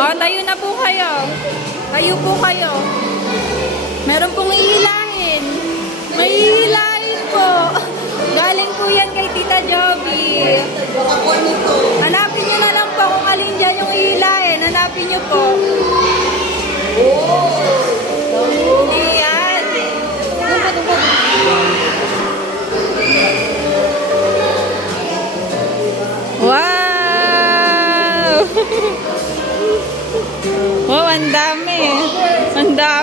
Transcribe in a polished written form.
O, tayo na po kayo. Tayo po kayo. Meron pong ihilahin. May ihilahin po. Galing po yan kay Tita Joby. Hanapin nyo na lang po kung alin dyan yung ihilahin. Hanapin nyo po. Yan. Wow! Wow, ang dami. Ang dami.